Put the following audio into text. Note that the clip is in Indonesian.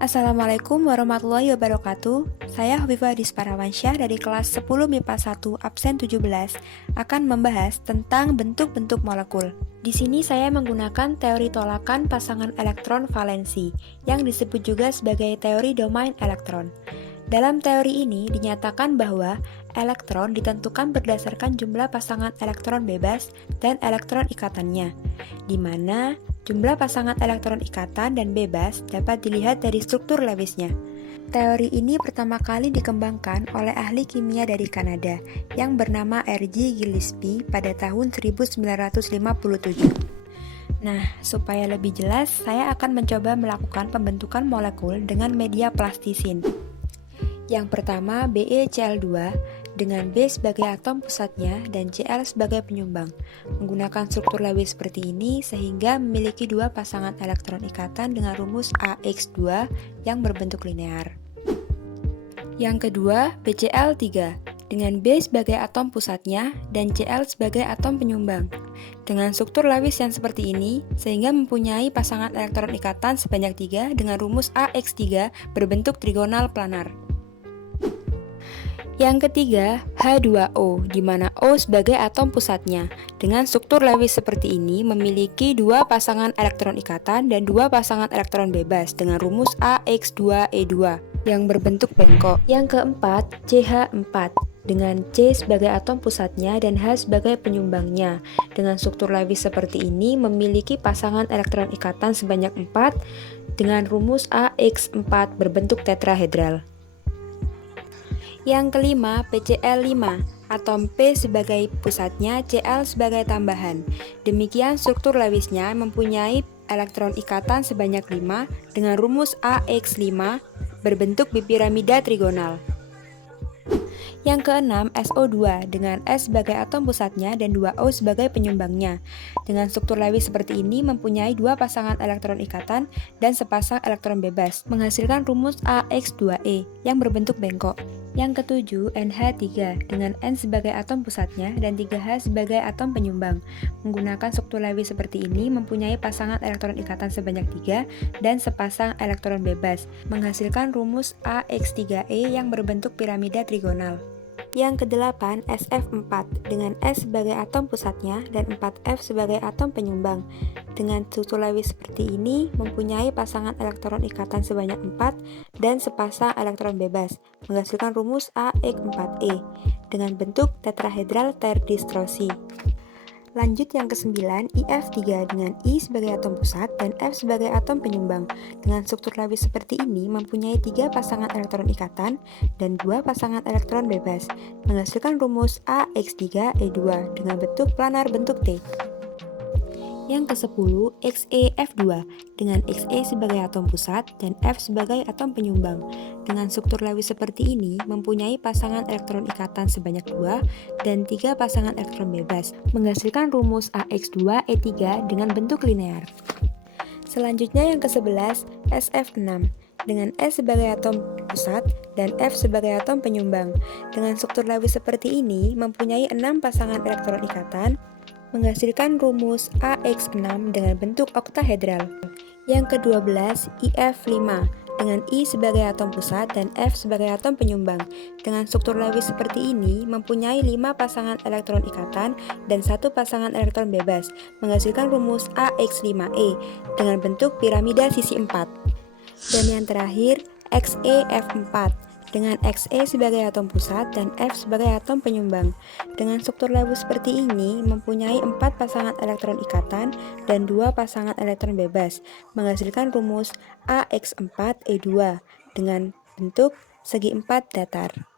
Assalamualaikum warahmatullahi wabarakatuh. Saya Hovifah Disparawansyah dari kelas 10 MIPA 1 absen 17 akan membahas tentang bentuk-bentuk molekul. Di sini saya menggunakan teori tolakan pasangan elektron valensi yang disebut juga sebagai teori domain elektron. Dalam teori ini dinyatakan bahwa elektron ditentukan berdasarkan jumlah pasangan elektron bebas dan elektron ikatannya, di mana jumlah pasangan elektron ikatan dan bebas dapat dilihat dari struktur Lewisnya. Teori ini pertama kali dikembangkan oleh ahli kimia dari Kanada yang bernama R.G. Gillespie pada tahun 1957. Nah, supaya lebih jelas, saya akan mencoba melakukan pembentukan molekul dengan media plastisin. Yang pertama BeCl2 dengan B sebagai atom pusatnya dan Cl sebagai penyumbang. Menggunakan struktur Lewis seperti ini sehingga memiliki dua pasangan elektron ikatan dengan rumus AX2 yang berbentuk linear. Yang kedua BCl3 dengan B sebagai atom pusatnya dan Cl sebagai atom penyumbang. Dengan struktur Lewis yang seperti ini, sehingga mempunyai pasangan elektron ikatan sebanyak 3 dengan rumus AX3 berbentuk trigonal planar. Yang ketiga, H2O, di mana O sebagai atom pusatnya. Dengan struktur Lewis seperti ini, memiliki dua pasangan elektron ikatan dan dua pasangan elektron bebas dengan rumus AX2E2 yang berbentuk bengkok. Yang keempat, CH4, dengan C sebagai atom pusatnya dan H sebagai penyumbangnya. Dengan struktur Lewis seperti ini, memiliki pasangan elektron ikatan sebanyak 4 dengan rumus AX4 berbentuk tetrahedral. Yang kelima, PCl5, atom P sebagai pusatnya, Cl sebagai tambahan. Demikian struktur Lewisnya mempunyai elektron ikatan sebanyak 5 dengan rumus AX5 berbentuk bipiramida trigonal. Yang keenam, SO2 dengan S sebagai atom pusatnya dan 2O sebagai penyumbangnya. Dengan struktur Lewis seperti ini mempunyai dua pasangan elektron ikatan dan sepasang elektron bebas, menghasilkan rumus AX2E yang berbentuk bengkok. Yang ketujuh, NH3 dengan N sebagai atom pusatnya dan 3H sebagai atom penyumbang. Menggunakan struktur Lewis seperti ini mempunyai pasangan elektron ikatan sebanyak 3 dan sepasang elektron bebas, menghasilkan rumus AX3E yang berbentuk piramida trigonal. Yang kedelapan, SF4 dengan S sebagai atom pusatnya dan 4F sebagai atom penyumbang. Dengan struktur Lewis seperti ini mempunyai pasangan elektron ikatan sebanyak 4 dan sepasang elektron bebas, menghasilkan rumus AX4E dengan bentuk tetrahedral terdistrosi. Lanjut yang kesembilan, IF3 dengan I sebagai atom pusat dan F sebagai atom penyumbang. Dengan struktur Lewis seperti ini mempunyai 3 pasangan elektron ikatan dan 2 pasangan elektron bebas, menghasilkan rumus AX3E2 dengan bentuk planar bentuk T. Yang ke-10, XeF2 dengan Xe sebagai atom pusat dan F sebagai atom penyumbang. Dengan struktur Lewis seperti ini mempunyai pasangan elektron ikatan sebanyak 2 dan 3 pasangan elektron bebas, menghasilkan rumus AX2E3 dengan bentuk linear. Selanjutnya yang ke-11, SF6 dengan S sebagai atom pusat dan F sebagai atom penyumbang. Dengan struktur Lewis seperti ini mempunyai 6 pasangan elektron ikatan, menghasilkan rumus AX6 dengan bentuk oktahedral. Yang ke-12, IF5 dengan I sebagai atom pusat dan F sebagai atom penyumbang. Dengan struktur Lewis seperti ini mempunyai 5 pasangan elektron ikatan dan 1 pasangan elektron bebas, menghasilkan rumus AX5E dengan bentuk piramida sisi 4. Dan yang terakhir, XeF4 dengan Xe sebagai atom pusat dan F sebagai atom penyumbang. Dengan struktur Lewis seperti ini mempunyai 4 pasangan elektron ikatan dan 2 pasangan elektron bebas, menghasilkan rumus AX4E2 dengan bentuk segi 4 datar.